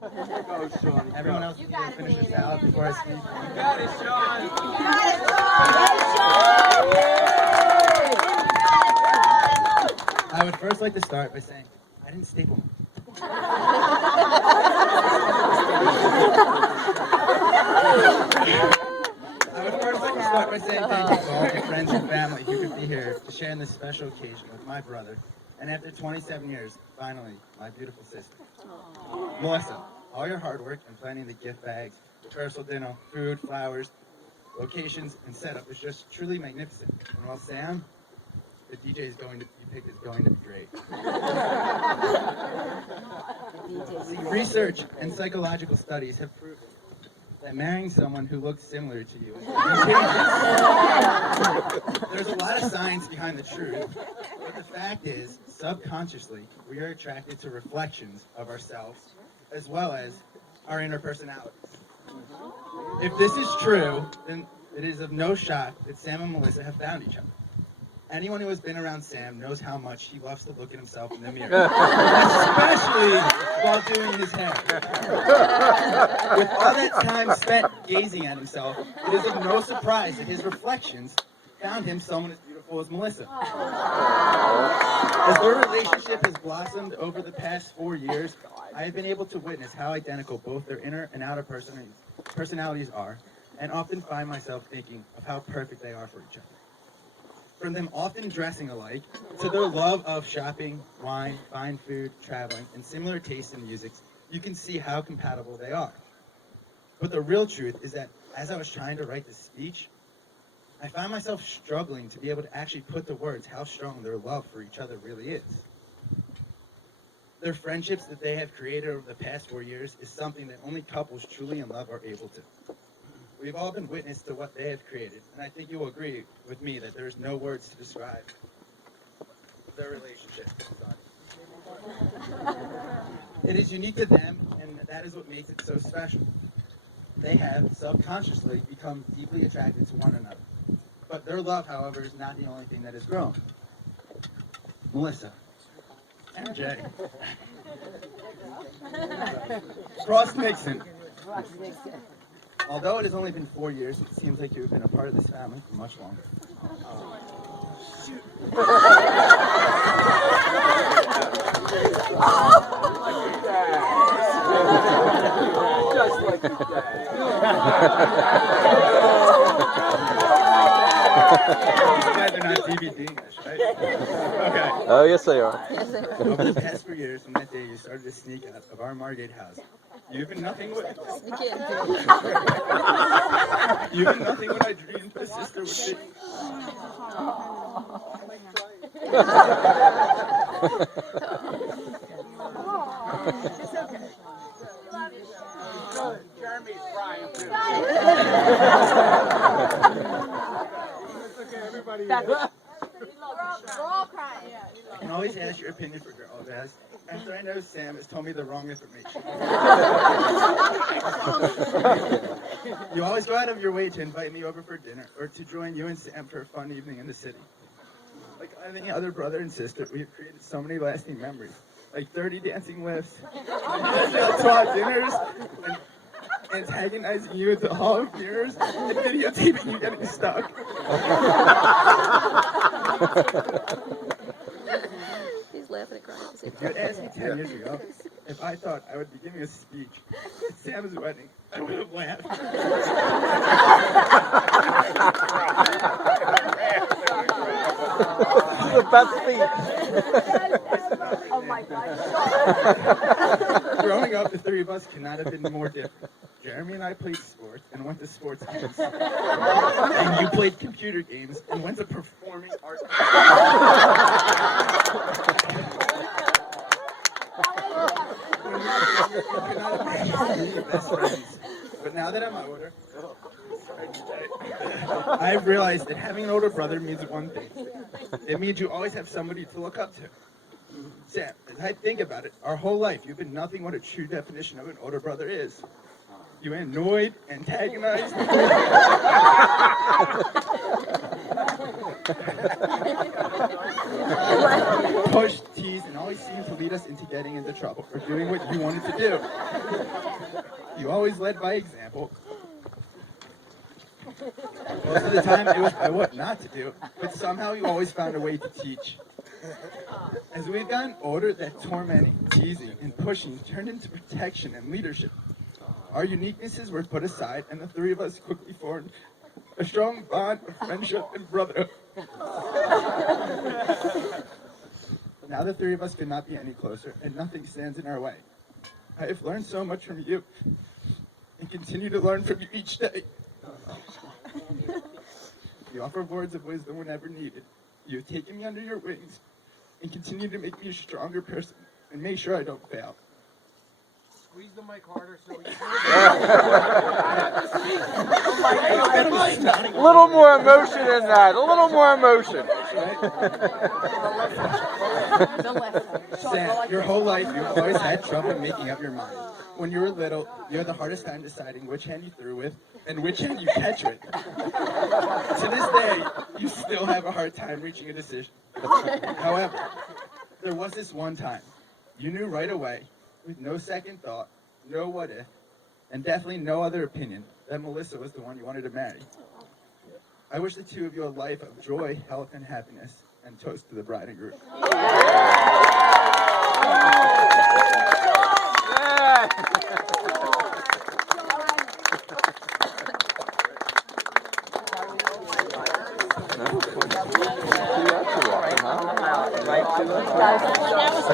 Go, Sean. Everyone else, can you finish this out before I speak? You got it, Sean. I would first like to start by saying I didn't staple them. I would first like to start by saying thank you to all my friends and family who could be here to share in this special occasion with my brother, and after 27 years, finally, my beautiful sister. Melissa, all your hard work in planning the gift bags, rehearsal dinner, food, flowers, locations, and setup is just truly magnificent. And while Sam, the DJ you picked is going to be great. See, research and psychological studies have proven that marrying someone who looks similar to you is contagious. There's a lot of science behind the truth, but the fact is, subconsciously, we are attracted to reflections of ourselves as well as our inner personalities. If this is true, then it is of no shock that Sam and Melissa have found each other. Anyone who has been around Sam knows how much he loves to look at himself in the mirror, especially while doing his hair. With all that time spent gazing at himself, it is of no surprise that his reflections found him someone as beautiful as Melissa. As their relationship has blossomed over the past 4 years, I have been able to witness how identical both their inner and outer personalities are, and often find myself thinking of how perfect they are for each other. From them often dressing alike, to their love of shopping, wine, fine food, traveling, and similar tastes in music, you can see how compatible they are. But the real truth is that as I was trying to write this speech, I found myself struggling to be able to actually put to words how strong their love for each other really is. Their friendships that they have created over the past 4 years is something that only couples truly in love are able to. We've all been witness to what they have created, and I think you will agree with me that there is no words to describe their relationship. It is unique to them, and that is what makes it so special. They have subconsciously become deeply attracted to one another. But their love, however, is not the only thing that has grown. Melissa, MJ, Frost Nixon. Although it has only been 4 years, it seems like you have been a part of this family for much longer. Just like your dad. You guys are not DVDing this, right? Okay. Oh, yes, they are. Over the past 4 years, from that day you started to sneak out of our Margate house, you've been nothing but you've been nothing but I dreamed a sister would be. It's okay. Jeremy's crying too. It's okay, everybody. We're all crying. I can always ask your opinion for girl, guys. After I know Sam has told me the wrong information. You always go out of your way to invite me over for dinner or to join you and Sam for a fun evening in the city. Like any other brother and sister, we have created so many lasting memories. Like 30 dancing lifts, SWAT dinners, and antagonizing you at the Hall of Mirrors, and videotaping you getting stuck. He's laughing and crying. If you had asked me 10 years ago if I thought I would be giving a speech at Sam's wedding, I would have laughed. The best speech. Oh my God. Growing up, the three of us could not have been more different. Jeremy and I played sports and went to sports games. And you played computer games and went to performing arts. Best friends. But now that I'm older, I've realized that having an older brother means one thing. It means you always have somebody to look up to. Sam, as I think about it, our whole life you've been nothing what a true definition of an older brother is. You annoyed, antagonized, pushed, teased, and always seemed to lead us into getting into trouble or doing what you wanted to do. You always led by example. Most of the time, it was by what not to do, but somehow you always found a way to teach. As we've gotten older, that tormenting, teasing, and pushing turned into protection and leadership. Our uniquenesses were put aside, and the three of us quickly formed a strong bond of friendship and brotherhood. Now the three of us could not be any closer, and nothing stands in our way. I have learned so much from you, and continue to learn from you each day. You offer words of wisdom whenever needed. You have taken me under your wings, and continue to make me a stronger person, and make sure I don't fail. Squeeze the mic harder so you A little more emotion in that. A little more emotion. The left side. Sam, your whole life you've always had trouble making up your mind. When you were little, you had the hardest time deciding which hand you threw with and which hand you catch with. To this day, you still have a hard time reaching a decision. However, there was this one time. You knew right away, with no second thought, no what if, and definitely no other opinion, that Melissa was the one you wanted to marry. I wish the two of you a life of joy, health, and happiness, and toast to the bride and groom. Huh?